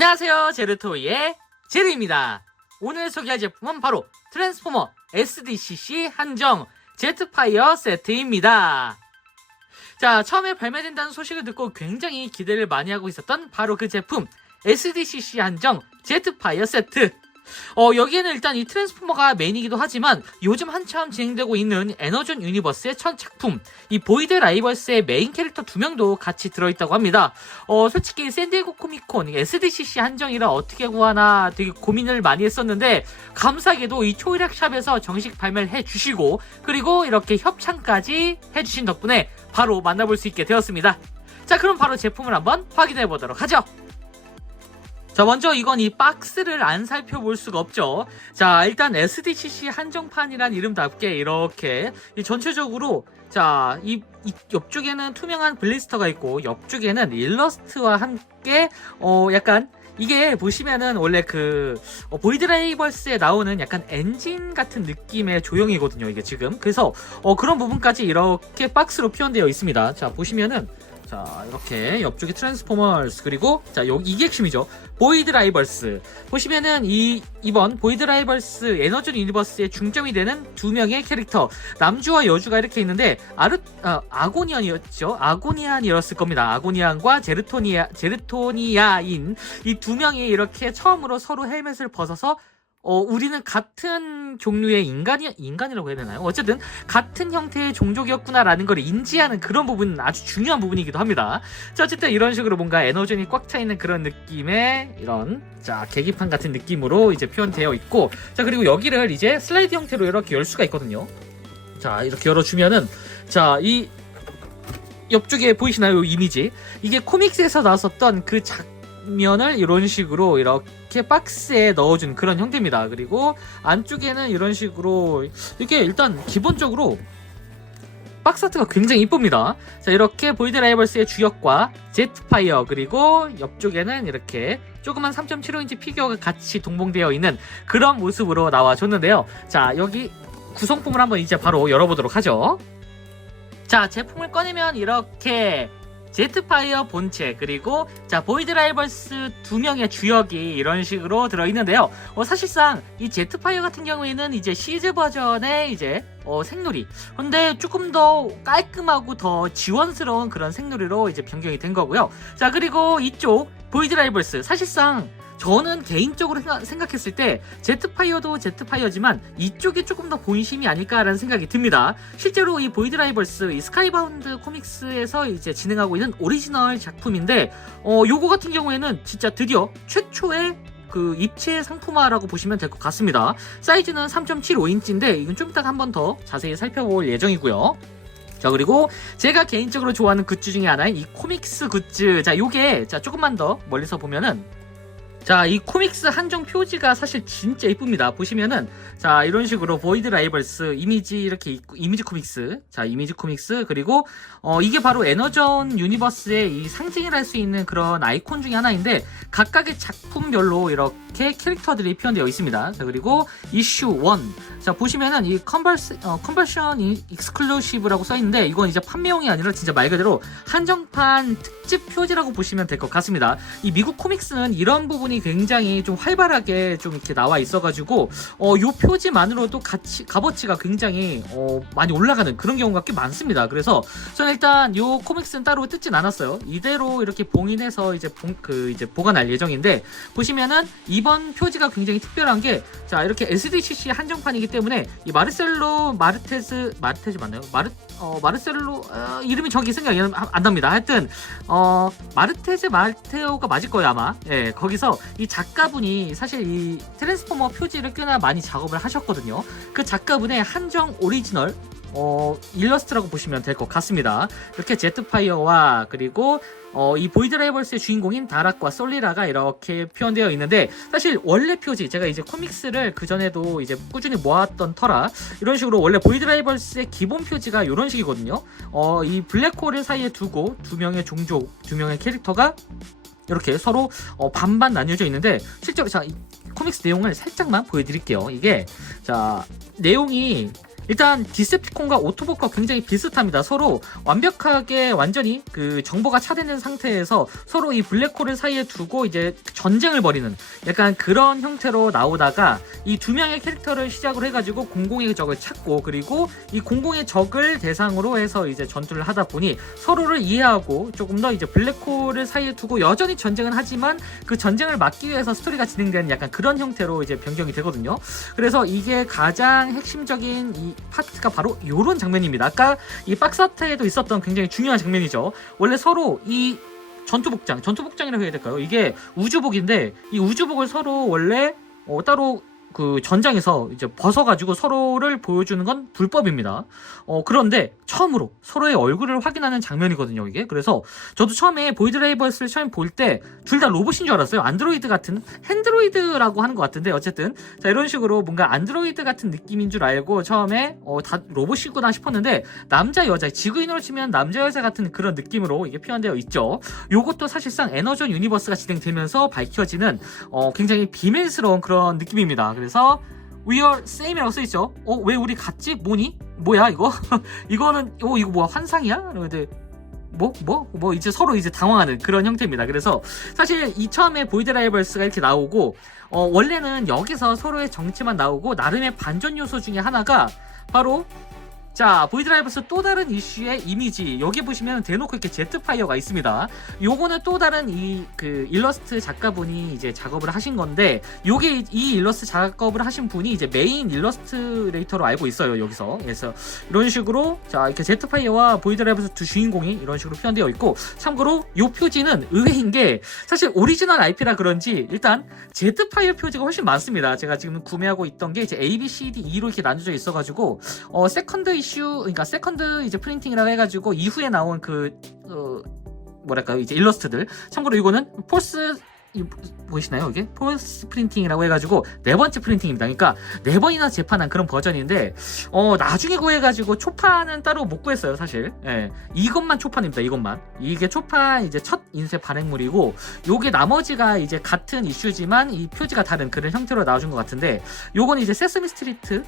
안녕하세요, 제르토이의 제르입니다. 오늘 소개할 제품은 바로 트랜스포머 SDCC 한정 제트파이어 세트입니다. 자, 처음에 발매된다는 소식을 듣고 굉장히 기대를 많이 하고 있었던 바로 그 제품 SDCC 한정 제트파이어 세트. 여기에는 일단 이 트랜스포머가 메인이기도 하지만 요즘 한참 진행되고 있는 에너전 유니버스의 첫 작품 이 보이드 라이벌스의 메인 캐릭터 2명도 같이 들어있다고 합니다. 솔직히 샌디에고 코미콘 SDCC 한정이라 어떻게 구하나 되게 고민을 많이 했었는데 감사하게도 이 초일학샵에서 정식 발매를 해주시고 그리고 이렇게 협찬까지 해주신 덕분에 바로 만나볼 수 있게 되었습니다. 자, 그럼 바로 제품을 한번 확인해 보도록 하죠. 자, 먼저 이건 이 박스를 안 살펴볼 수가 없죠. 자, 일단 SDCC 한정판이란 이름답게 이렇게 전체적으로 자, 이 옆쪽에는 투명한 블리스터가 있고 옆쪽에는 일러스트와 함께 약간 이게 보시면은 원래 보이드 라이벌스에 나오는 약간 엔진 같은 느낌의 조형이거든요, 이게 지금. 그래서 그런 부분까지 이렇게 박스로 표현되어 있습니다. 자, 보시면은 자, 이렇게 옆쪽에 트랜스포머스 그리고 자, 이게 핵심이죠. 보이드 라이벌스. 보시면은 이번 보이드 라이벌스 에너지 유니버스의 중점이 되는 두 명의 캐릭터 남주와 여주가 이렇게 있는데 아고니안이었죠. 아고니안이었을 겁니다. 아고니안과 제르토니아인 이 두 명이 이렇게 처음으로 서로 헬멧을 벗어서 우리는 같은 종류의 인간이라고 해야 되나요? 어쨌든 같은 형태의 종족이었구나라는 걸 인지하는 그런 부분 아주 중요한 부분이기도 합니다. 자, 어쨌든 이런 식으로 뭔가 에너전이 꽉 차 있는 그런 느낌의 이런 자, 계기판 같은 느낌으로 이제 표현되어 있고 자, 그리고 여기를 이제 슬라이드 형태로 이렇게 열 수가 있거든요. 자, 이렇게 열어주면은 자, 이 옆쪽에 보이시나요? 이 이미지. 이게 코믹스에서 나왔었던 그 장면을 이런 식으로 이렇게 박스에 넣어준 그런 형태입니다. 그리고 안쪽에는 이런 식으로 이게 일단 기본적으로 박스 아트가 굉장히 이쁩니다. 자, 이렇게 보이드 라이벌스의 주역과 제트파이어 그리고 옆쪽에는 이렇게 조그만 3.75인치 피규어가 같이 동봉되어 있는 그런 모습으로 나와줬는데요. 자, 여기 구성품을 한번 이제 바로 열어보도록 하죠. 자, 제품을 꺼내면 이렇게 제트파이어 본체 그리고 자, 보이드 라이벌스 두 명의 주역이 이런 식으로 들어있는데요. 사실상 이 제트파이어 같은 경우에는 이제 시즈 버전의 이제 생누리. 근데 조금 더 깔끔하고 더 지원스러운 그런 생누리로 이제 변경이 된 거고요. 자, 그리고 이쪽 보이드 라이벌스 사실상 저는 개인적으로 생각했을 때 제트파이어도 제트파이어지만 이쪽이 조금 더 본심이 아닐까라는 생각이 듭니다. 실제로 이 보이드 라이벌스 이 스카이바운드 코믹스에서 이제 진행하고 있는 오리지널 작품인데 요거 같은 경우에는 진짜 드디어 최초의 그 입체 상품화라고 보시면 될 것 같습니다. 사이즈는 3.75인치인데 이건 좀 이따가 한 번 더 자세히 살펴볼 예정이고요. 자, 그리고 제가 개인적으로 좋아하는 굿즈 중에 하나인 이 코믹스 굿즈. 자, 요게 자, 조금만 더 멀리서 보면은 자, 이 코믹스 한정 표지가 사실 진짜 이쁩니다. 보시면은 자, 이런 식으로 보이드 라이벌스 이미지 이렇게 있고 이미지 코믹스. 자, 이미지 코믹스 그리고 이게 바로 에너전 유니버스의 이 상징이라 할 수 있는 그런 아이콘 중에 하나인데 각각의 작품별로 이렇게 캐릭터들이 표현되어 있습니다. 자, 그리고 이슈 1. 자, 보시면은 이 컨버션 익스클루시브라고 써 있는데 이건 이제 판매용이 아니라 진짜 말 그대로 한정판 특집 표지라고 보시면 될 것 같습니다. 이 미국 코믹스는 이런 부분이 굉장히 좀 활발하게 좀 이렇게 나와 있어가지고 요 표지만으로도 값어치가 굉장히 많이 올라가는 그런 경우가 꽤 많습니다. 그래서 저는 일단 요 코믹스는 따로 뜯진 않았어요. 이대로 이렇게 봉인해서 이제 보관할 예정인데 보시면은 이번 표지가 굉장히 특별한 게 자, 이렇게 SDCC 한정판이기 때문에 이 마르셀로 마르테즈 맞나요? 마르셀로 이름이 정확히 생각이 안 납니다. 하여튼 마르테오가 맞을 거예요 아마. 예, 거기서 이 작가분이 사실 이 트랜스포머 표지를 꽤나 많이 작업을 하셨거든요. 그 작가분의 한정 오리지널 일러스트라고 보시면 될 것 같습니다. 이렇게 제트파이어와 그리고 이 보이드 라이벌스의 주인공인 다락과 솔리라가 이렇게 표현되어 있는데 사실 원래 표지 제가 이제 코믹스를 그전에도 이제 꾸준히 모았던 터라 이런 식으로 원래 보이드 라이벌스의 기본 표지가 이런 식이거든요. 이 블랙홀을 사이에 두고 두 명의 종족, 두 명의 캐릭터가 이렇게 서로 반반 나뉘어져 있는데 실제로 자, 이 코믹스 내용을 살짝만 보여드릴게요. 이게 자, 내용이 일단 디셉티콘과 오토봇과 굉장히 비슷합니다. 서로 완벽하게 완전히 그 정보가 차단된 상태에서 서로 이 블랙홀을 사이에 두고 이제 전쟁을 벌이는 약간 그런 형태로 나오다가 이 두 명의 캐릭터를 시작으로 해가지고 공공의 적을 찾고, 그리고 이 공공의 적을 대상으로 해서 이제 전투를 하다 보니 서로를 이해하고 조금 더 이제 블랙홀을 사이에 두고 여전히 전쟁은 하지만 그 전쟁을 막기 위해서 스토리가 진행되는 약간 그런 형태로 이제 변경이 되거든요. 그래서 이게 가장 핵심적인 이 파트가 바로 요런 장면입니다. 아까 이 박스아트에도 있었던 굉장히 중요한 장면이죠. 원래 서로 이 전투복장이라고 해야 될까요? 이게 우주복인데 이 우주복을 서로 원래 따로 그 전장에서 이제 벗어가지고 서로를 보여주는 건 불법입니다. 그런데 처음으로 서로의 얼굴을 확인하는 장면이거든요, 이게. 그래서 저도 처음에 보이드 라이벌스를 처음 볼 때 둘 다 로봇인 줄 알았어요. 안드로이드 같은, 핸드로이드라고 하는 것 같은데, 어쨌든 자, 이런 식으로 뭔가 안드로이드 같은 느낌인 줄 알고 처음에 다 로봇이구나 싶었는데, 남자 여자, 지구인으로 치면 남자 여자 같은 그런 느낌으로 이게 표현되어 있죠. 요것도 사실상 에너전 유니버스가 진행되면서 밝혀지는 굉장히 비밀스러운 그런 느낌입니다. 그래서 We are same이라고 써있죠. 왜 우리 같지? 뭐니? 뭐야 이거? 이거는 이거 뭐야, 환상이야? 이러는데 뭐 이제 서로 이제 당황하는 그런 형태입니다. 그래서 사실 이 처음에 보이드 라이벌스가 이렇게 나오고 원래는 여기서 서로의 정체만 나오고 나름의 반전 요소 중에 하나가 바로, 자, 보이드 라이벌스 또 다른 이슈의 이미지, 여기 보시면 대놓고 이렇게 제트파이어가 있습니다. 요거는 또 다른 그 일러스트 작가분이 이제 작업을 하신 건데, 요게 이 일러스트 작업을 하신 분이 이제 메인 일러스트레이터로 알고 있어요, 여기서. 그래서 이런 식으로 자, 이렇게 제트파이어와 보이드 라이벌스 두 주인공이 이런 식으로 표현되어 있고, 참고로 요 표지는 의외인 게 사실 오리지널 IP라 그런지 일단 제트파이어 표지가 훨씬 많습니다. 제가 지금 구매하고 있던 게 이제 A, B, C, D, E로 이렇게 나눠져 있어가지고 세컨드 이슈, 그러니까 세컨드 이제 프린팅이라고 해가지고 이후에 나온 뭐랄까요, 이제 일러스트들. 참고로 이거는 폴스, 보이시나요? 이게 폴스 프린팅이라고 해가지고 네 번째 프린팅입니다. 그러니까 네 번이나 재판한 그런 버전인데 나중에 구해가지고 초판은 따로 못 구했어요, 사실. 예, 이것만 초판입니다. 이것만. 이게 초판 이제 첫 인쇄 발행물이고, 요게 나머지가 이제 같은 이슈지만 이 표지가 다른 그런 형태로 나와준 것 같은데, 요건 이제 세스미 스트리트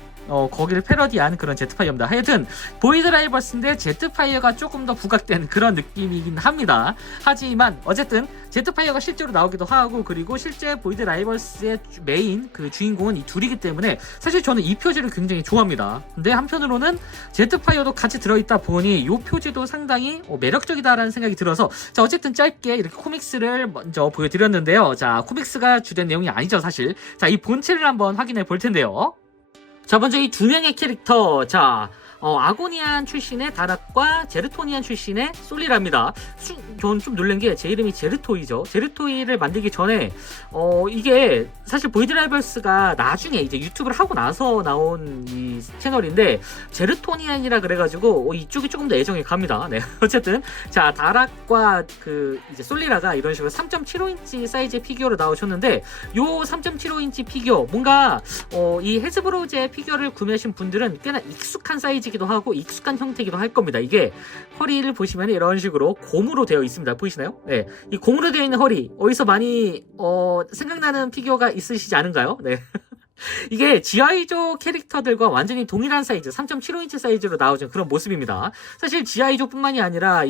거기를 패러디한 그런 제트파이어입니다. 하여튼 보이드 라이벌스인데 제트파이어가 조금 더 부각된 그런 느낌이긴 합니다. 하지만 어쨌든 제트파이어가 실제로 나오기도 하고, 그리고 실제 보이드 라이벌스의 메인 그 주인공은 이 둘이기 때문에 사실 저는 이 표지를 굉장히 좋아합니다. 근데 한편으로는 제트파이어도 같이 들어있다 보니 이 표지도 상당히 매력적이다라는 생각이 들어서, 자, 어쨌든 짧게 이렇게 코믹스를 먼저 보여드렸는데요. 자, 코믹스가 주된 내용이 아니죠, 사실. 자, 이 본체를 한번 확인해 볼 텐데요. 자, 먼저 이 두 명의 캐릭터, 자, 아고니안 출신의 다락과 제르토니안 출신의 솔리라입니다. 저는 좀 놀란 게 제 이름이 제르토이죠. 제르토이를 만들기 전에 이게 사실 보이드 라이벌스가 나중에 이제 유튜브를 하고 나서 나온 이 채널인데, 제르토니안이라 그래가지고 이쪽이 조금 더 애정이 갑니다. 네, 어쨌든 자, 다락과 그 이제 솔리라가 이런 식으로 3.75인치 사이즈의 피규어로 나오셨는데, 요 3.75인치 피규어 뭔가 이 헤즈브로우제 피규어를 구매하신 분들은 꽤나 익숙한 사이즈 기도 하고 익숙한 형태이기도 할 겁니다. 이게 허리를 보시면 이런 식으로 곰으로 되어 있습니다. 보이시나요? 네, 이 곰으로 되어 있는 허리, 어디서 많이 생각나는 피규어가 있으시지 않은가요? 네. 이게 지아이조 캐릭터들과 완전히 동일한 사이즈, 3.75인치 사이즈로 나오는 그런 모습입니다. 사실 지아이조뿐만이 아니라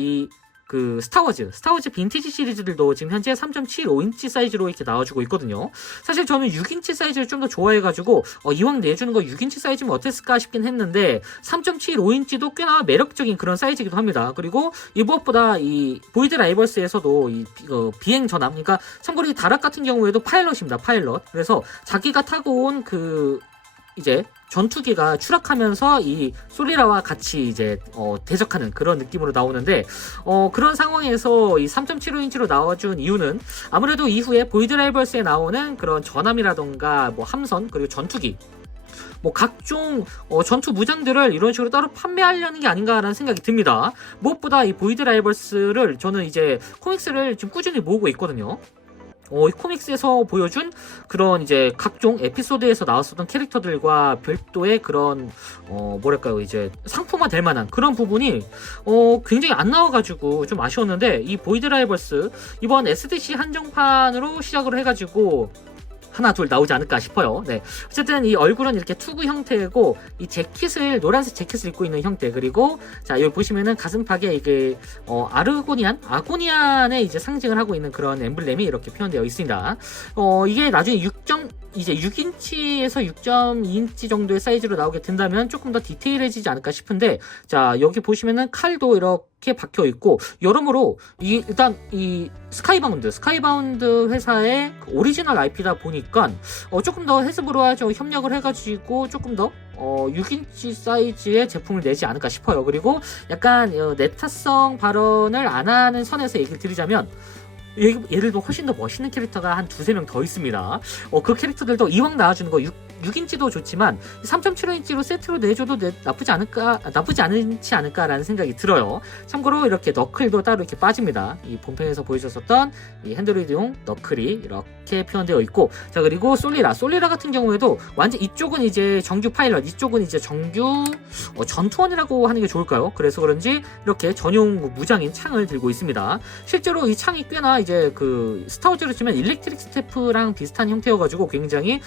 그 스타워즈 빈티지 시리즈들도 지금 현재 3.75인치 사이즈로 이렇게 나와주고 있거든요. 사실 저는 6인치 사이즈를 좀 더 좋아해가지고 이왕 내주는 거 6인치 사이즈면 어땠을까 싶긴 했는데, 3.75인치도 꽤나 매력적인 그런 사이즈이기도 합니다. 그리고 이 무엇보다 이 보이드 라이벌스에서도 이 비행 전함, 그러니까 참고로 이 다락 같은 경우에도 파일럿입니다. 파일럿. 그래서 자기가 타고 온 이제 전투기가 추락하면서 이 솔리라와 같이 이제 대적하는 그런 느낌으로 나오는데, 그런 상황에서 이 3.75인치로 나와준 이유는 아무래도 이후에 보이드 라이벌스에 나오는 그런 전함이라던가 뭐 함선, 그리고 전투기, 뭐 각종 전투 무장들을 이런 식으로 따로 판매하려는 게 아닌가라는 생각이 듭니다. 무엇보다 이 보이드 라이벌스를 저는 이제 코믹스를 지금 꾸준히 모으고 있거든요. 이 코믹스에서 보여준 그런 이제 각종 에피소드에서 나왔었던 캐릭터들과 별도의 그런 뭐랄까요, 이제 상품화 될 만한 그런 부분이 굉장히 안 나와가지고 좀 아쉬웠는데, 이 보이드 라이벌스 이번 SDC 한정판으로 시작을 해가지고 하나 둘 나오지 않을까 싶어요. 네. 어쨌든 이 얼굴은 이렇게 투구 형태고 이 재킷을 노란색 재킷을 입고 있는 형태, 그리고 자 여기 보시면은 가슴팍에 이게 아고니안의 이제 상징을 하고 있는 그런 엠블렘이 이렇게 표현되어 있습니다. 이게 나중에 6인치에서 6.2인치 정도의 사이즈로 나오게 된다면 조금 더 디테일해지지 않을까 싶은데, 자 여기 보시면은 칼도 이렇게 박혀 있고, 여러모로 일단 이 스카이바운드 회사의 그 오리지널 IP다 보니까 조금 더 해스브로와 좀 협력을 해가지고 조금 더 6인치 사이즈의 제품을 내지 않을까 싶어요. 그리고 약간 네타성 발언을 안 하는 선에서 얘기를 드리자면, 얘들도 훨씬 더 멋있는 캐릭터가 한 두세 명 더 있습니다. 그 캐릭터들도 이왕 나와주는 거 6인치도 좋지만 3.75인치로 세트로 내줘도 나쁘지 않지 않을까라는 생각이 들어요. 참고로 이렇게 너클도 따로 이렇게 빠집니다. 이 본편에서 보여줬었던 이 핸드로이드용 너클이 이렇게 표현되어 있고, 자 그리고 솔리라 같은 경우에도 완전 이쪽은 이제 정규 파일럿, 이쪽은 이제 정규 전투원이라고 하는 게 좋을까요? 그래서 그런지 이렇게 전용 무장인 창을 들고 있습니다. 실제로 이 창이 꽤나 이제 그 스타워즈로 치면 일렉트릭 스태프랑 비슷한 형태여가지고 굉장히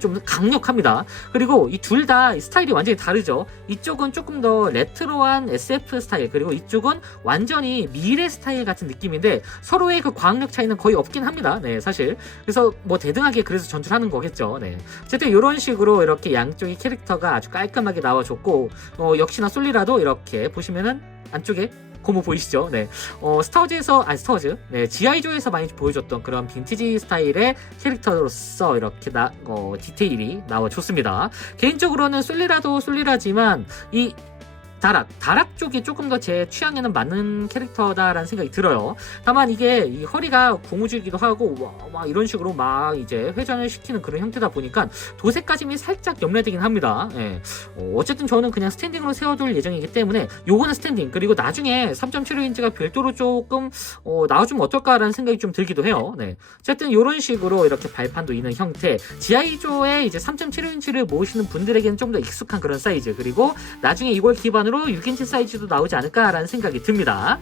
좀 강력합니다. 그리고 이 둘 다 스타일이 완전히 다르죠. 이쪽은 조금 더 레트로한 SF 스타일, 그리고 이쪽은 완전히 미래 스타일 같은 느낌인데 서로의 그 과학력 차이는 거의 없긴 합니다. 네, 사실. 그래서 뭐 대등하게 그래서 전투를 하는 거겠죠. 네. 어쨌든 이런 식으로 이렇게 양쪽의 캐릭터가 아주 깔끔하게 나와줬고, 역시나 솔리라도 이렇게 보시면은 안쪽에 고무 보이시죠? 네. 스타워즈, 네, G.I.조에서 많이 보여줬던 그런 빈티지 스타일의 캐릭터로서 이렇게 디테일이 나와줬습니다. 개인적으로는 솔리라도 솔리라지만 이 다락 쪽이 조금 더 제 취향에는 맞는 캐릭터다라는 생각이 들어요. 다만 이게 이 허리가 고무줄기도 하고 막 이런 식으로 막 이제 회전을 시키는 그런 형태다 보니까 도색까짐이 살짝 염려되긴 합니다. 예. 어쨌든 저는 그냥 스탠딩으로 세워둘 예정이기 때문에 요거는 스탠딩, 그리고 나중에 3.75인치가 별도로 조금 나와주면 어떨까라는 생각이 좀 들기도 해요. 네. 어쨌든 이런 식으로 이렇게 발판도 있는 형태, G.I.조에 이제 3.75인치를 모으시는 분들에게는 좀 더 익숙한 그런 사이즈, 그리고 나중에 이걸 기반으로 6인치 사이즈도 나오지 않을까라는 생각이 듭니다.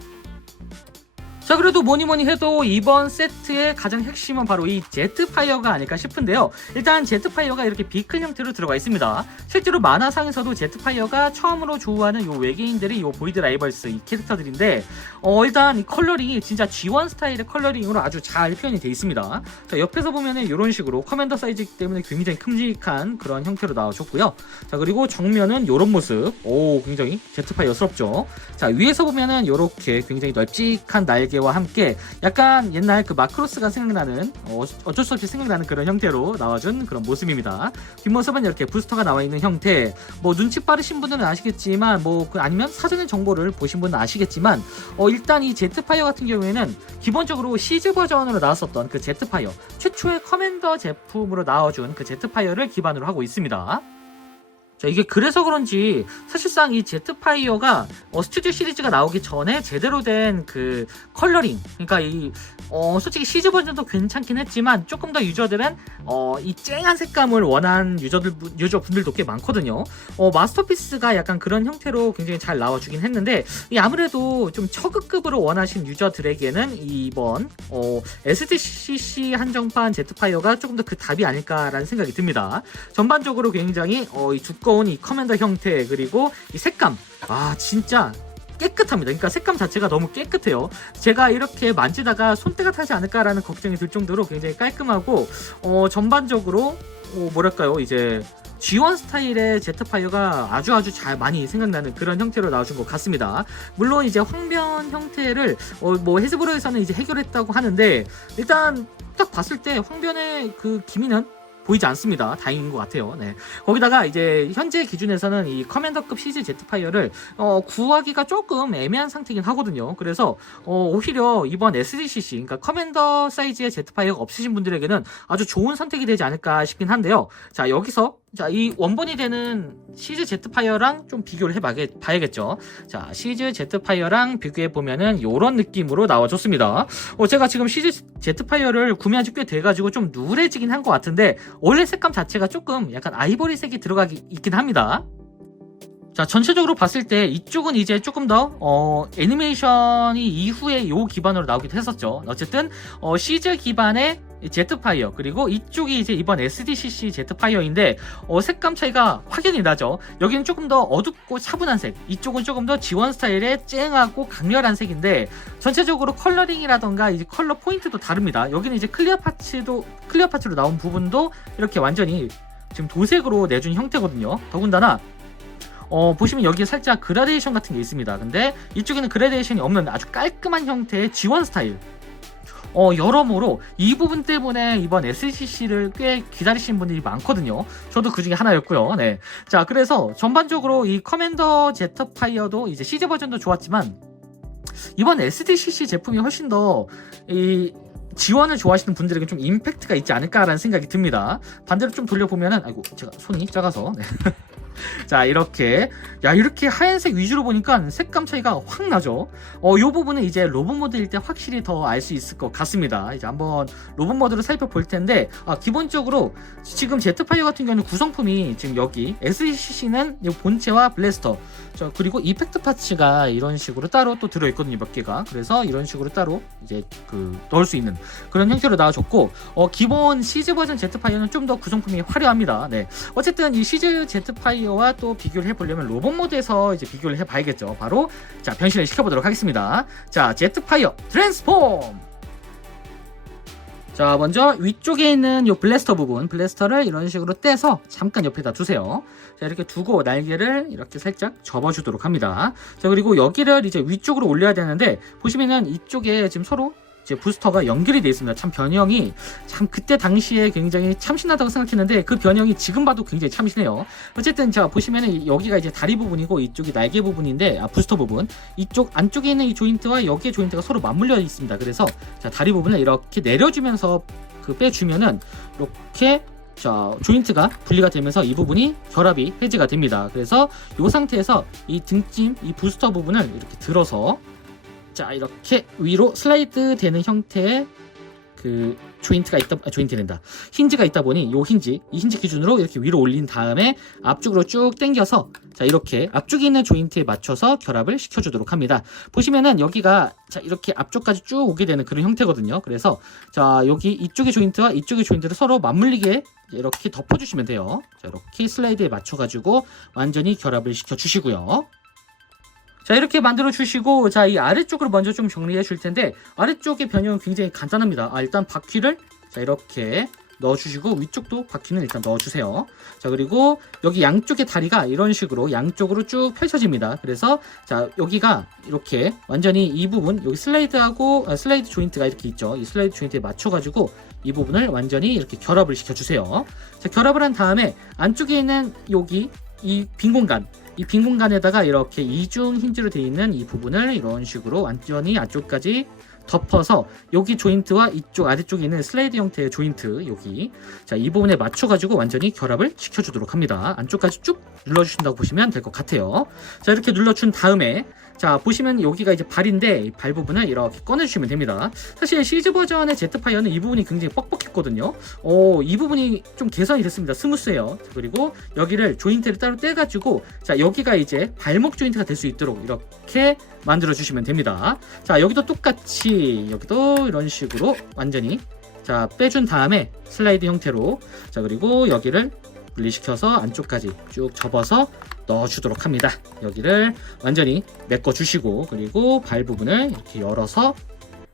자, 그래도 뭐니뭐니 해도 이번 세트의 가장 핵심은 바로 이 제트파이어가 아닐까 싶은데요. 일단 제트파이어가 이렇게 비클 형태로 들어가 있습니다. 실제로 만화상에서도 제트파이어가 처음으로 조우하는 요 외계인들이 요 보이드 라이벌스 이 캐릭터들인데, 일단 이 컬러링이 진짜 G1 스타일의 컬러링으로 아주 잘 표현이 되어 있습니다. 자, 옆에서 보면은 이런 식으로 커맨더 사이즈이기 때문에 굉장히 큼직한 그런 형태로 나와줬고요. 자, 그리고 정면은 이런 모습, 굉장히 제트파이어스럽죠. 자, 위에서 보면은 이렇게 굉장히 널찍한 날개 와 함께 약간 옛날 그 마크로스가 생각나는, 어쩔 수 없이 생각나는 그런 형태로 나와준 그런 모습입니다. 뒷모습은 이렇게 부스터가 나와 있는 형태. 뭐 눈치 빠르신 분들은 아시겠지만, 아니면 사전의 정보를 보신 분은 아시겠지만, 일단 이 제트파이어 같은 경우에는 기본적으로 시즈 버전으로 나왔었던 그 제트파이어, 최초의 커맨더 제품으로 나와준 그 제트파이어를 기반으로 하고 있습니다. 자, 이게 그래서 그런지 사실상 이 제트파이어가 스튜디오 시리즈가 나오기 전에 제대로 된 그 컬러링, 그러니까 솔직히 시즈 버전도 괜찮긴 했지만 조금 더 유저들은 이 쨍한 색감을 원한 유저분들도 꽤 많거든요. 마스터피스가 약간 그런 형태로 굉장히 잘 나와주긴 했는데, 아무래도 좀 처극급으로 원하신 유저들에게는 이번 SDCC 한정판 제트파이어가 조금 더 그 답이 아닐까라는 생각이 듭니다. 전반적으로 굉장히 이 두꺼운 이 커맨더 형태, 그리고 이 색감, 진짜 깨끗합니다. 그러니까 색감 자체가 너무 깨끗해요. 제가 이렇게 만지다가 손때가 타지 않을까라는 걱정이 들 정도로 굉장히 깔끔하고, 전반적으로 뭐랄까요, 이제 G1 스타일의 제트파이어가 아주 잘 많이 생각나는 그런 형태로 나와준 것 같습니다. 물론 이제 황변 형태를 헤스브로에서는 이제 해결했다고 하는데, 일단 딱 봤을 때 황변의 그 기미는 보이지 않습니다. 다행인 것 같아요. 네. 거기다가 이제 현재 기준에서는 이 커맨더급 CG 제트파이어를 구하기가 조금 애매한 상태이긴 하거든요. 그래서 오히려 이번 SDCC, 그러니까 커맨더 사이즈의 제트파이어가 없으신 분들에게는 아주 좋은 선택이 되지 않을까 싶긴 한데요. 자, 여기서 이 원본이 되는 시즈 제트파이어랑 좀 비교를 해봐야겠죠. 자, 시즈 제트파이어랑 비교해보면은 요런 느낌으로 나와줬습니다. 제가 지금 시즈 제트파이어를 구매한 지 꽤 돼가지고 좀 누래지긴 한 것 같은데, 원래 색감 자체가 조금 약간 아이보리색이 들어가기 있긴 합니다. 자, 전체적으로 봤을 때 이쪽은 이제 조금 더 애니메이션이 이후에 요 기반으로 나오기도 했었죠. 어쨌든 시즈 기반의 제트파이어, 그리고 이쪽이 이제 이번 SDCC 제트파이어인데 색감 차이가 확연히 나죠. 여기는 조금 더 어둡고 차분한 색, 이쪽은 조금 더 지원 스타일의 쨍하고 강렬한 색인데 전체적으로 컬러링이라던가 이제 컬러 포인트도 다릅니다. 여기는 이제 클리어 파츠로 나온 부분도 이렇게 완전히 지금 도색으로 내준 형태거든요. 더군다나 보시면 여기에 살짝 그라데이션 같은 게 있습니다. 근데 이쪽에는 그라데이션이 없는 아주 깔끔한 형태의 지원 스타일. 여러모로 이 부분 때문에 이번 SCC를 꽤 기다리시는 분들이 많거든요. 저도 그 중에 하나였고요. 네. 자, 그래서 전반적으로 이 커맨더 제트파이어도 이제 CG 버전도 좋았지만 이번 SDCC 제품이 훨씬 더 이 지원을 좋아하시는 분들에게 좀 임팩트가 있지 않을까라는 생각이 듭니다. 반대로 좀 돌려보면은, 아이고, 제가 손이 작아서. 네. 자, 이렇게 하얀색 위주로 보니까 색감 차이가 확 나죠. 요 부분은 이제 로봇 모드일 때 확실히 더 알 수 있을 것 같습니다. 이제 한번 로봇 모드를 살펴볼 텐데, 기본적으로 지금 제트파이어 같은 경우는 구성품이 지금 여기 SCC는 본체와 블래스터, 그리고 이펙트 파츠가 이런 식으로 따로 또 들어있거든요. 몇 개가. 그래서 이런 식으로 따로 이제 넣을 수 있는 그런 형태로 나와줬고, 기본 시즈 버전 제트파이어는 좀 더 구성품이 화려합니다. 네. 어쨌든 이 시즈 제트파이어와 또 비교를 해보려면 로봇 모드에서 이제 비교를 해봐야겠죠. 바로 자, 변신을 시켜보도록 하겠습니다. 자, 제트파이어 트랜스폼. 자, 먼저 위쪽에 있는 이 블래스터 부분, 블래스터를 이런 식으로 떼서 잠깐 옆에다 두세요. 자, 이렇게 두고 날개를 이렇게 살짝 접어주도록 합니다. 자, 그리고 여기를 이제 위쪽으로 올려야 되는데 보시면은 이쪽에 지금 서로 이제 부스터가 연결이 되어 있습니다. 참 변형이 참 그때 당시에 굉장히 참신하다고 생각했는데 그 변형이 지금 봐도 굉장히 참신해요. 어쨌든 자, 보시면은 여기가 이제 다리 부분이고 이쪽이 날개 부분인데 부스터 부분, 이쪽 안쪽에 있는 이 조인트와 여기의 조인트가 서로 맞물려 있습니다. 그래서 자, 다리 부분을 이렇게 내려주면서 빼주면은 이렇게 자, 조인트가 분리가 되면서 이 부분이 결합이 해제가 됩니다. 그래서 이 상태에서 이 등짐, 이 부스터 부분을 이렇게 들어서 자, 이렇게 위로 슬라이드 되는 형태의 그 조인트가 있다, 힌지가 있다 보니 이 힌지 기준으로 이렇게 위로 올린 다음에 앞쪽으로 쭉 당겨서 자, 이렇게 앞쪽에 있는 조인트에 맞춰서 결합을 시켜주도록 합니다. 보시면은 여기가 자, 이렇게 앞쪽까지 쭉 오게 되는 그런 형태거든요. 그래서 자, 여기 이쪽의 조인트와 이쪽의 조인트를 서로 맞물리게 이렇게 덮어주시면 돼요. 자, 이렇게 슬라이드에 맞춰가지고 완전히 결합을 시켜주시고요. 자, 이렇게 만들어 주시고, 자, 이 아래쪽으로 먼저 좀 정리해 줄 텐데, 아래쪽의 변형은 굉장히 간단합니다. 일단 바퀴를 자, 이렇게 넣어 주시고, 위쪽도 바퀴는 일단 넣어 주세요. 자, 그리고 여기 양쪽의 다리가 이런 식으로 양쪽으로 쭉 펼쳐집니다. 그래서 자, 여기가 이렇게 완전히 이 부분, 여기 슬라이드 조인트가 이렇게 있죠. 이 슬라이드 조인트에 맞춰 가지고 이 부분을 완전히 이렇게 결합을 시켜 주세요. 자, 결합을 한 다음에 안쪽에 있는 여기 이 빈 공간에다가 이렇게 이중 힌지로 되어 있는 이 부분을 이런 식으로 완전히 안쪽까지 덮어서 여기 조인트와 이쪽 아래쪽에 있는 슬라이드 형태의 조인트 여기 자, 이 부분에 맞춰가지고 완전히 결합을 시켜주도록 합니다. 안쪽까지 쭉 눌러주신다고 보시면 될 것 같아요. 자, 이렇게 눌러준 다음에 자, 보시면 여기가 이제 발인데 이 발 부분을 이렇게 꺼내주시면 됩니다. 사실 시즈 버전의 제트파이어는 이 부분이 굉장히 뻑뻑했거든요. 이 부분이 좀 개선이 됐습니다. 스무스해요. 그리고 여기를 조인트를 따로 떼가지고 자, 여기가 이제 발목 조인트가 될 수 있도록 이렇게 만들어 주시면 됩니다. 자, 여기도 똑같이 여기도 이런 식으로 완전히 자, 빼준 다음에 슬라이드 형태로 자, 그리고 여기를 분리시켜서 안쪽까지 쭉 접어서 넣어주도록 합니다. 여기를 완전히 메꿔주시고 그리고 발 부분을 이렇게 열어서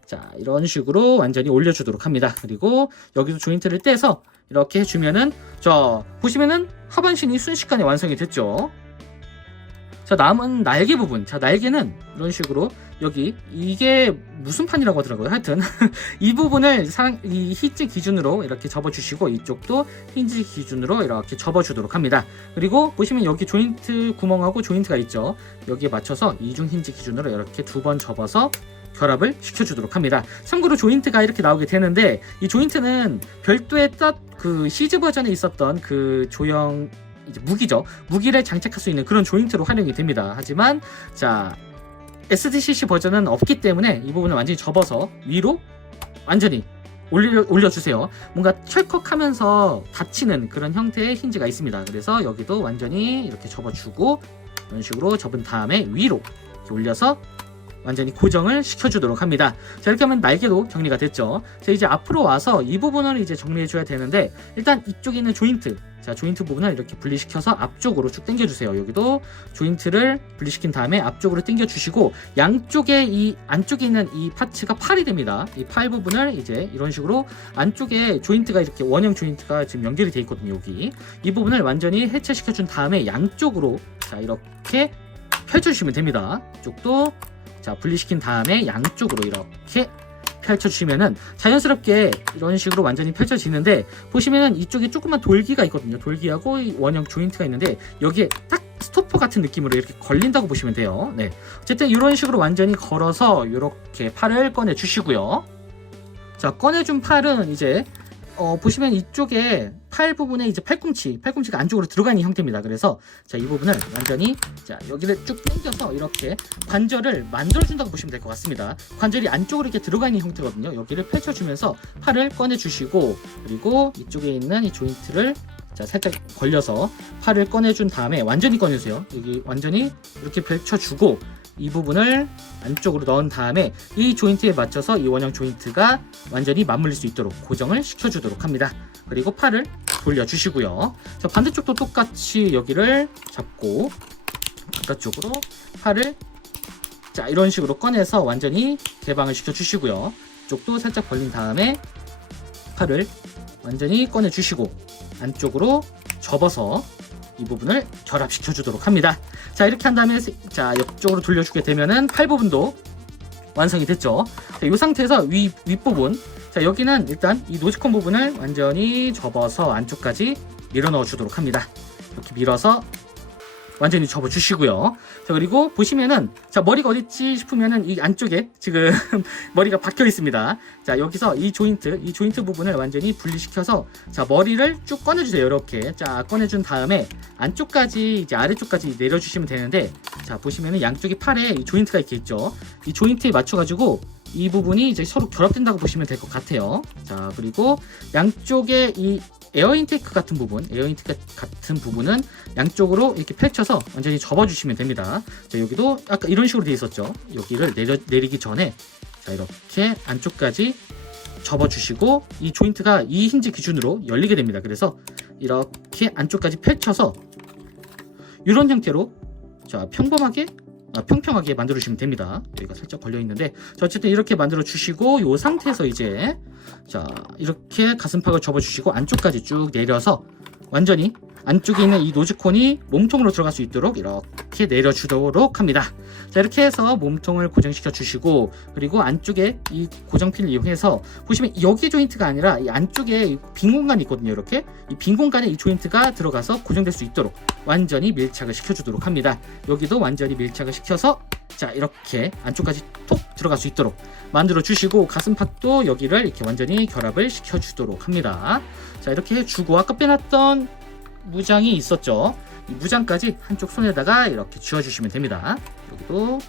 자, 이런 식으로 완전히 올려주도록 합니다. 그리고 여기도 조인트를 떼서 이렇게 해주면은 자, 보시면은 하반신이 순식간에 완성이 됐죠. 자, 남은 날개 부분. 자, 날개는 이런 식으로 여기 이게 무슨 판이라고 하더라고요. 하여튼 이 부분을 이 힌지 기준으로 이렇게 접어주시고 이쪽도 힌지 기준으로 이렇게 접어주도록 합니다. 그리고 보시면 여기 조인트 구멍하고 조인트가 있죠. 여기에 맞춰서 이중 힌지 기준으로 이렇게 2번 접어서 결합을 시켜주도록 합니다. 참고로 조인트가 이렇게 나오게 되는데 이 조인트는 별도의 그 시즈 버전에 있었던 그 조형 이제 무기를 장착할 수 있는 그런 조인트로 활용이 됩니다. 하지만 자, SDCC 버전은 없기 때문에 이 부분을 완전히 접어서 위로 완전히 올려주세요. 뭔가 철컥하면서 닫히는 그런 형태의 힌지가 있습니다. 그래서 여기도 완전히 이렇게 접어주고 이런 식으로 접은 다음에 위로 이렇게 올려서 완전히 고정을 시켜주도록 합니다. 자, 이렇게 하면 날개도 정리가 됐죠. 자, 이제 앞으로 와서 이 부분을 이제 정리해줘야 되는데, 일단 이쪽에 있는 조인트, 자, 조인트 부분을 이렇게 분리시켜서 앞쪽으로 쭉 당겨주세요. 여기도 조인트를 분리시킨 다음에 앞쪽으로 당겨주시고, 양쪽에 이 안쪽에 있는 이 파츠가 팔이 됩니다. 이 팔 부분을 이제 이런 식으로 안쪽에 조인트가 이렇게 원형 조인트가 지금 연결이 되어 있거든요. 여기 이 부분을 완전히 해체시켜준 다음에 양쪽으로 자 이렇게 펼쳐주시면 됩니다. 이쪽도 자 분리시킨 다음에 양쪽으로 이렇게 펼쳐주시면은 자연스럽게 이런 식으로 완전히 펼쳐지는데, 보시면은 이쪽에 조그만 돌기가 있거든요. 돌기하고 이 원형 조인트가 있는데 여기에 딱 스토퍼 같은 느낌으로 이렇게 걸린다고 보시면 돼요. 네, 어쨌든 이런 식으로 완전히 걸어서 이렇게 팔을 꺼내 주시고요. 자, 꺼내준 팔은 이제 보시면 이쪽에 팔 부분에 이제 팔꿈치가 안쪽으로 들어가 있는 형태입니다. 그래서 자, 이 부분을 완전히 자, 여기를 쭉 당겨서 이렇게 관절을 만들어준다고 보시면 될 것 같습니다. 관절이 안쪽으로 이렇게 들어가 있는 형태거든요. 여기를 펼쳐주면서 팔을 꺼내주시고, 그리고 이쪽에 있는 이 조인트를 자, 살짝 걸려서 팔을 꺼내준 다음에 완전히 꺼내주세요. 여기 완전히 이렇게 펼쳐주고, 이 부분을 안쪽으로 넣은 다음에 이 조인트에 맞춰서 이 원형 조인트가 완전히 맞물릴 수 있도록 고정을 시켜주도록 합니다. 그리고 팔을 돌려주시고요. 자, 반대쪽도 똑같이 여기를 잡고 바깥쪽으로 팔을 자 이런 식으로 꺼내서 완전히 개방을 시켜주시고요. 이쪽도 살짝 벌린 다음에 팔을 완전히 꺼내주시고 안쪽으로 접어서 이 부분을 결합시켜 주도록 합니다. 자, 이렇게 한 다음에 자 옆쪽으로 돌려주게 되면은 팔 부분도 완성이 됐죠. 자, 이 상태에서 윗부분, 자 여기는 일단 이 노즈콘 부분을 완전히 접어서 안쪽까지 밀어 넣어 주도록 합니다. 이렇게 밀어서 완전히 접어 주시고요. 자, 그리고 보시면은 자 머리가 어딨지 싶으면은 이 안쪽에 지금 머리가 박혀 있습니다. 자, 여기서 이 조인트 부분을 완전히 분리시켜서 자 머리를 쭉 꺼내주세요. 이렇게 자 꺼내준 다음에 안쪽까지 이제 아래쪽까지 내려주시면 되는데, 자 보시면은 양쪽에 팔에 이 조인트가 이렇게 있죠. 이 조인트에 맞춰가지고 이 부분이 이제 서로 결합된다고 보시면 될 것 같아요. 자, 그리고 양쪽에 이 에어 인테이크 같은 부분은 양쪽으로 이렇게 펼쳐서 완전히 접어주시면 됩니다. 자, 여기도 아까 이런 식으로 되어 있었죠. 여기를 내리기 전에 자 이렇게 안쪽까지 접어주시고, 이 조인트가 이 힌지 기준으로 열리게 됩니다. 그래서 이렇게 안쪽까지 펼쳐서 이런 형태로 자 평평하게 만들어 주시면 됩니다. 여기가 살짝 걸려 있는데, 자 어쨌든 이렇게 만들어 주시고, 이 상태에서 이제 자 이렇게 가슴팍을 접어 주시고 안쪽까지 쭉 내려서 완전히 안쪽에 있는 이 노즈콘이 몸통으로 들어갈 수 있도록 이렇게 내려주도록 합니다. 자, 이렇게 해서 몸통을 고정시켜 주시고, 그리고 안쪽에 이 고정핀을 이용해서 보시면 여기 조인트가 아니라 이 안쪽에 빈 공간이 있거든요. 이렇게 이 빈 공간에 이 조인트가 들어가서 고정될 수 있도록 완전히 밀착을 시켜 주도록 합니다. 여기도 완전히 밀착을 시켜서 자 이렇게 안쪽까지 톡 들어갈 수 있도록 만들어 주시고, 가슴팍도 여기를 이렇게 완전히 결합을 시켜 주도록 합니다. 자, 이렇게 해주고 아까 빼놨던 무장이 있었죠. 이 무장까지 한쪽 손에다가 이렇게 쥐어주시면 됩니다. 여기도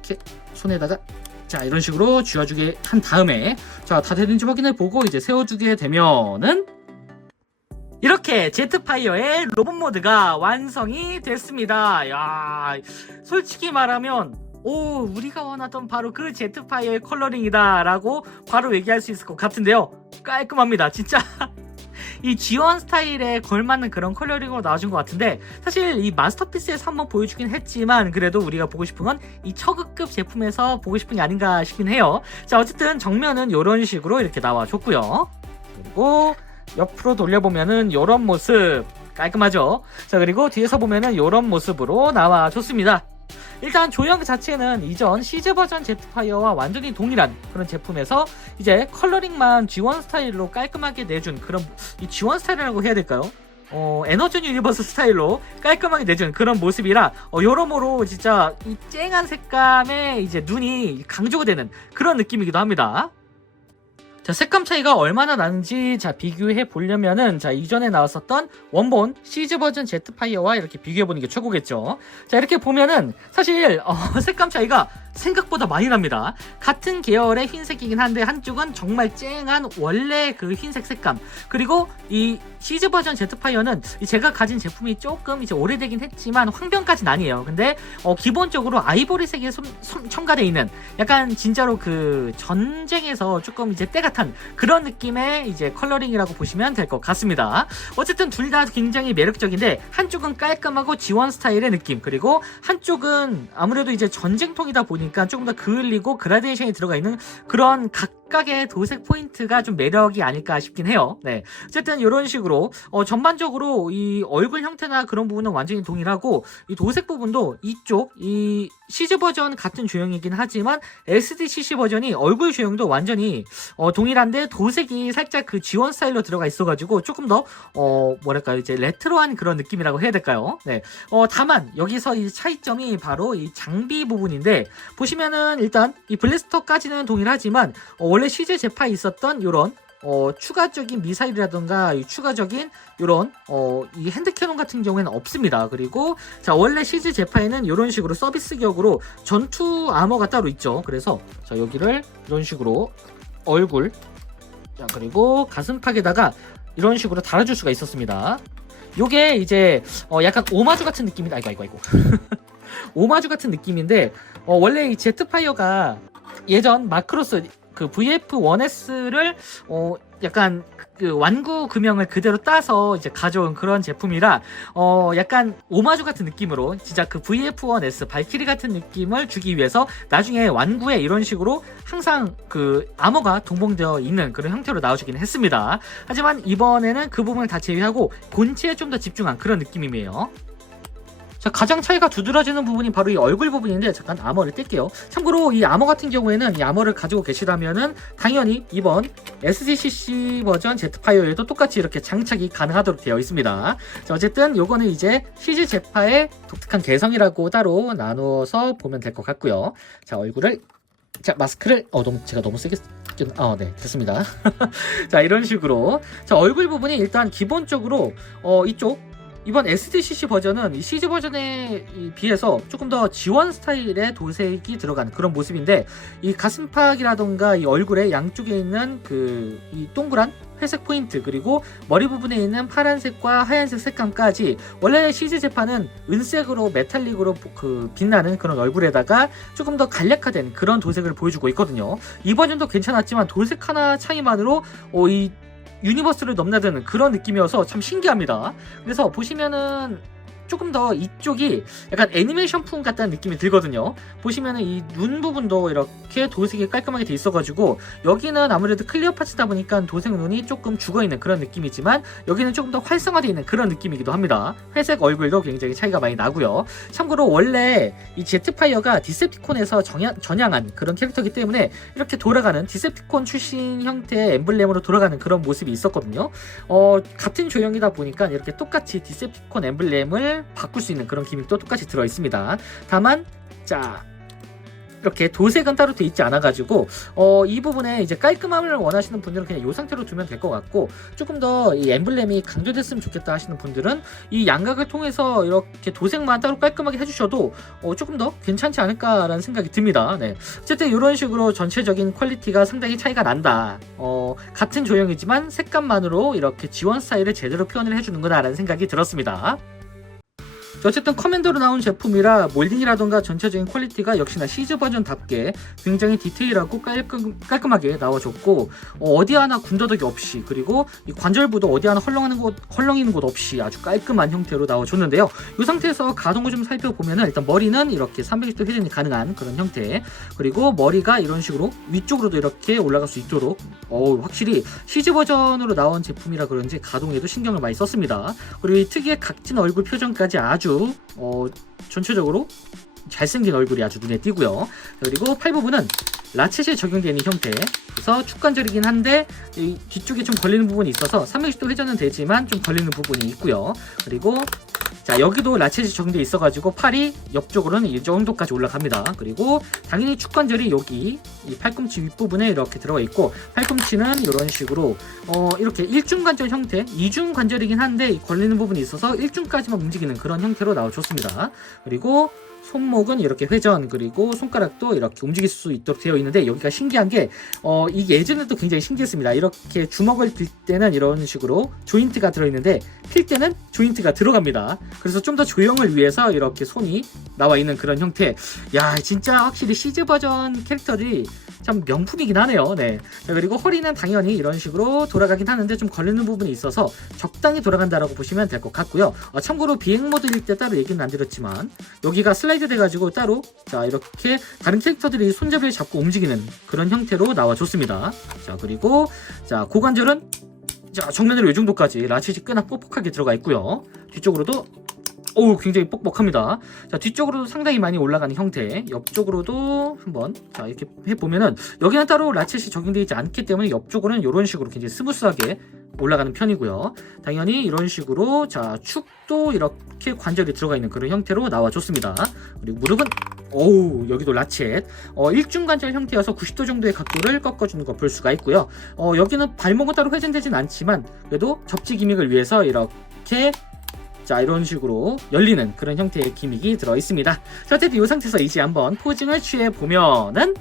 이렇게 손에다가 자 이런 식으로 쥐어주게 한 다음에 자 다 되는지 확인해 보고 이제 세워주게 되면은 이렇게 제트파이어의 로봇 모드가 완성이 됐습니다. 야, 솔직히 말하면 우리가 원하던 바로 그 제트파이어의 컬러링이다 라고 바로 얘기할 수 있을 것 같은데요. 깔끔합니다. 진짜 이 G1 스타일에 걸맞는 그런 컬러링으로 나와준 것 같은데, 사실 이 마스터피스에서 한번 보여주긴 했지만 그래도 우리가 보고 싶은 건 이 처급급 제품에서 보고 싶은 게 아닌가 싶긴 해요. 자, 어쨌든 정면은 이런 식으로 이렇게 나와줬고요. 그리고 옆으로 돌려보면은 이런 모습 깔끔하죠. 자, 그리고 뒤에서 보면은 이런 모습으로 나와줬습니다. 일단 조형 자체는 이전 시즈 버전 제트파이어와 완전히 동일한 그런 제품에서 이제 컬러링만 G1 스타일로 깔끔하게 내준 그런, 이 G1 스타일이라고 해야 될까요? 에너전 유니버스 스타일로 깔끔하게 내준 그런 모습이라 여러모로 진짜 이 쨍한 색감에 이제 눈이 강조가 되는 그런 느낌이기도 합니다. 자, 색감 차이가 얼마나 나는지 자 비교해 보려면은 자 이전에 나왔었던 원본 시즈 버전 제트파이어와 이렇게 비교해 보는 게 최고겠죠. 자, 이렇게 보면은 사실 색감 차이가 생각보다 많이 납니다. 같은 계열의 흰색이긴 한데 한쪽은 정말 쨍한 원래 그 흰색 색감, 그리고 이 시즈 버전 제트파이어는 제가 가진 제품이 조금 이제 오래되긴 했지만 황변까지는 아니에요. 근데 기본적으로 아이보리색에 첨가되어 있는 약간 진짜로 그 전쟁에서 조금 이제 때가 탄 그런 느낌의 이제 컬러링이라고 보시면 될 것 같습니다. 어쨌든 둘 다 굉장히 매력적인데 한쪽은 깔끔하고 지원 스타일의 느낌, 그리고 한쪽은 아무래도 이제 전쟁통이다 보니까 조금 더 그을리고 그라데이션이 들어가 있는 그런 각각의 도색 포인트가 좀 매력이 아닐까 싶긴 해요. 네, 어쨌든 이런 식으로 전반적으로 이 얼굴 형태나 그런 부분은 완전히 동일하고 이 도색 부분도 이쪽 이 시즈 버전 같은 조형이긴 하지만 SDCC 버전이 얼굴 조형도 완전히 동일한데 도색이 살짝 그 지원 스타일로 들어가 있어가지고 조금 더 뭐랄까 이제 레트로한 그런 느낌이라고 해야 될까요? 네. 다만 여기서 이 차이점이 바로 이 장비 부분인데, 보시면은 일단 이 블래스터까지는 동일하지만 원래 시즈 제파에 있었던 요런 추가적인 미사일이라던가 이 추가적인 이런 이 핸드 캐논 같은 경우에는 없습니다. 그리고 자, 원래 시즈 제파에는 이런 식으로 서비스격으로 전투 아머가 따로 있죠. 그래서 자, 여기를 이런 식으로 얼굴, 자, 그리고 가슴팍에다가 이런 식으로 달아줄 수가 있었습니다. 요게 이제 약간 오마주 같은 느낌이다. 아이고 오마주 같은 느낌인데, 원래 이 제트파이어가 예전 마크로스 그 VF1S를 약간 그 완구 금형을 그대로 따서 이제 가져온 그런 제품이라 약간 오마주 같은 느낌으로 진짜 그 VF1S 발키리 같은 느낌을 주기 위해서 나중에 완구에 이런 식으로 항상 그 아머가 동봉되어 있는 그런 형태로 나오시긴 했습니다. 하지만 이번에는 그 부분을 다 제외하고 본체에 좀 더 집중한 그런 느낌이에요. 자, 가장 차이가 두드러지는 부분이 바로 이 얼굴 부분인데, 잠깐 아머를 뗄게요. 참고로 이 아머 같은 경우에는 이 아머를 가지고 계시다면은 당연히 이번 SDCC 버전 제트파이어에도 똑같이 이렇게 장착이 가능하도록 되어 있습니다. 자, 어쨌든 요거는 이제 시즈 제파의 독특한 개성이라고 따로 나누어서 보면 될 것 같고요. 자, 얼굴을, 자, 마스크를 제가 너무 세게 네, 됐습니다. 자, 이런 식으로 자, 얼굴 부분이 일단 기본적으로 이쪽 이번 SDCC 버전은 이 시즈 버전에 비해서 조금 더 지원 스타일의 도색이 들어간 그런 모습인데, 이 가슴팍이라던가 이 얼굴에 양쪽에 있는 그 이 동그란 회색 포인트, 그리고 머리 부분에 있는 파란색과 하얀색 색감까지 원래 시즈 제파는 은색으로 메탈릭으로 그 빛나는 그런 얼굴에다가 조금 더 간략화된 그런 도색을 보여주고 있거든요. 이 버전도 괜찮았지만 도색 하나 차이만으로 이 유니버스를 넘나드는 그런 느낌이어서 참 신기합니다. 그래서 보시면은 조금 더 이쪽이 약간 애니메이션풍 같다는 느낌이 들거든요. 보시면은 이 눈 부분도 이렇게 도색이 깔끔하게 돼 있어가지고, 여기는 아무래도 클리어 파츠다 보니까 도색 눈이 조금 죽어있는 그런 느낌이지만 여기는 조금 더 활성화되어 있는 그런 느낌이기도 합니다. 회색 얼굴도 굉장히 차이가 많이 나고요. 참고로 원래 이 제트파이어가 디셉티콘에서 전향한 그런 캐릭터이기 때문에 이렇게 돌아가는 디셉티콘 출신 형태의 엠블렘으로 돌아가는 그런 모습이 있었거든요. 같은 조형이다 보니까 이렇게 똑같이 디셉티콘 엠블렘을 바꿀 수 있는 그런 기믹도 똑같이 들어 있습니다. 다만 자, 이렇게 도색은 따로 돼 있지 않아 가지고 이 부분에 이제 깔끔함을 원하시는 분들은 그냥 이 상태로 두면 될 것 같고, 조금 더 이 엠블렘이 강조됐으면 좋겠다 하시는 분들은 이 양각을 통해서 이렇게 도색만 따로 깔끔하게 해주셔도 조금 더 괜찮지 않을까라는 생각이 듭니다. 네. 어쨌든 이런 식으로 전체적인 퀄리티가 상당히 차이가 난다. 같은 조형이지만 색감만으로 이렇게 지원 스타일을 제대로 표현을 해주는구나 라는 생각이 들었습니다. 어쨌든 커맨더로 나온 제품이라 몰딩이라던가 전체적인 퀄리티가 역시나 시즈 버전답게 굉장히 디테일하고 깔끔하게 나와줬고, 어디 하나 군더더기 없이, 그리고 이 관절부도 어디 하나 헐렁이는 곳 없이 아주 깔끔한 형태로 나와줬는데요. 이 상태에서 가동을 좀 살펴보면 일단 머리는 이렇게 360도 회전이 가능한 그런 형태, 그리고 머리가 이런 식으로 위쪽으로도 이렇게 올라갈 수 있도록 확실히 시즈 버전으로 나온 제품이라 그런지 가동에도 신경을 많이 썼습니다. 그리고 이 특유의 각진 얼굴 표정까지 아주 전체적으로 잘생긴 얼굴이 아주 눈에 띄고요. 그리고 팔 부분은 라쳇에 적용되어 있는 형태, 그래서 축관절이긴 한데 이 뒤쪽에 좀 걸리는 부분이 있어서 360도 회전은 되지만 좀 걸리는 부분이 있고요. 그리고 자, 여기도 라쳇이 적용되어 있어가지고 팔이 옆쪽으로는 이 정도까지 올라갑니다. 그리고 당연히 축관절이 여기 이 팔꿈치 윗부분에 이렇게 들어가 있고, 팔꿈치는 이런 식으로 이렇게 일중관절 형태, 이중관절이긴 한데 걸리는 부분이 있어서 일중까지만 움직이는 그런 형태로 나와줬습니다. 그리고 손목은 이렇게 회전, 그리고 손가락도 이렇게 움직일 수 있도록 되어 있는데, 여기가 신기한 게 이게 예전에도 굉장히 신기했습니다. 이렇게 주먹을 빌 때는 이런 식으로 조인트가 들어있는데 필 때는 조인트가 들어갑니다. 그래서 좀 더 조형을 위해서 이렇게 손이 나와 있는 그런 형태. 야, 진짜 확실히 시즈 버전 캐릭터들이 참 명품이긴 하네요. 네. 자, 그리고 허리는 당연히 이런 식으로 돌아가긴 하는데 좀 걸리는 부분이 있어서 적당히 돌아간다라고 보시면 될 것 같고요. 참고로 비행 모드일 때 따로 얘기는 안 드렸지만 여기가 슬라이드 돼가지고 따로 자 이렇게 다른 캐릭터들이 손잡이를 잡고 움직이는 그런 형태로 나와줬습니다. 자, 그리고 자 고관절은 자 정면으로 이 정도까지 라쳇이 꽤나 뻑뻑하게 들어가 있고요. 뒤쪽으로도 굉장히 뻑뻑합니다. 자, 뒤쪽으로도 상당히 많이 올라가는 형태, 옆쪽으로도 한번 자 이렇게 해보면은 여기는 따로 라쳇이 적용되어 있지 않기 때문에 옆쪽으로는 이런 식으로 굉장히 스무스하게 올라가는 편이고요. 당연히 이런 식으로 자 축도 이렇게 관절이 들어가 있는 그런 형태로 나와줬습니다. 그리고 무릎은 여기도 라쳇 일중관절 형태여서 90도 정도의 각도를 꺾어주는 거 볼 수가 있고요. 여기는 발목은 따로 회전되진 않지만 그래도 접지 기믹을 위해서 이렇게 자 이런 식으로 열리는 그런 형태의 기믹이 들어 있습니다. 자, 어쨌든 이 상태에서 이제 한번 포징을 취해 보면은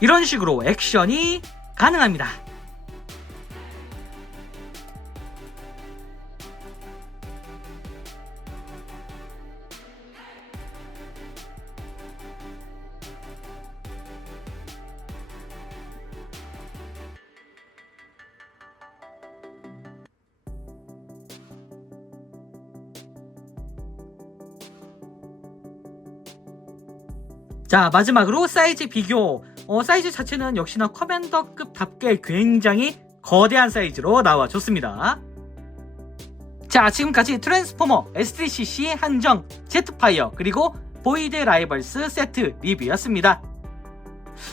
이런 식으로 액션이 가능합니다. 자, 마지막으로 사이즈 비교. 사이즈 자체는 역시나 커맨더급답게 굉장히 거대한 사이즈로 나와줬습니다. 자, 지금까지 트랜스포머 SDCC 한정 제트파이어 그리고 보이드 라이벌스 세트 리뷰였습니다.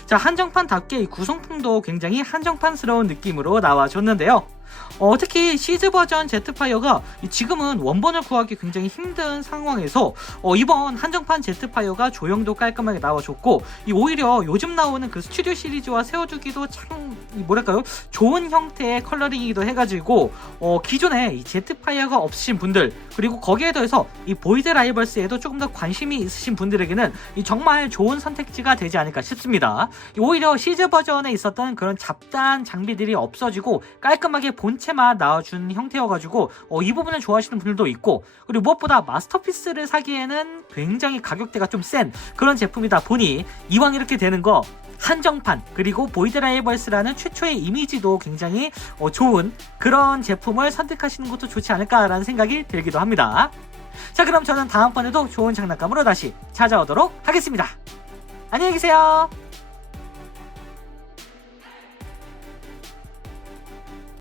자, 한정판답게 이 구성품도 굉장히 한정판스러운 느낌으로 나와줬는데요. 특히 시즈 버전 제트파이어가 지금은 원본을 구하기 굉장히 힘든 상황에서 이번 한정판 제트파이어가 조형도 깔끔하게 나와줬고 오히려 요즘 나오는 그 스튜디오 시리즈와 세워두기도 참 뭐랄까요 좋은 형태의 컬러링이기도 해가지고 기존에 이 제트파이어가 없으신 분들 그리고 거기에 더해서 이 보이드 라이벌스에도 조금 더 관심이 있으신 분들에게는 정말 좋은 선택지가 되지 않을까 싶습니다. 오히려 시즈 버전에 있었던 그런 잡다한 장비들이 없어지고 깔끔하게 본체만 나와준 형태여가지고 이 부분을 좋아하시는 분들도 있고 그리고 무엇보다 마스터피스를 사기에는 굉장히 가격대가 좀 센 그런 제품이다 보니 이왕 이렇게 되는 거 한정판 그리고 보이드 라이벌스라는 최초의 이미지도 굉장히 좋은 그런 제품을 선택하시는 것도 좋지 않을까라는 생각이 들기도 합니다. 자, 그럼 저는 다음번에도 좋은 장난감으로 다시 찾아오도록 하겠습니다. 안녕히 계세요.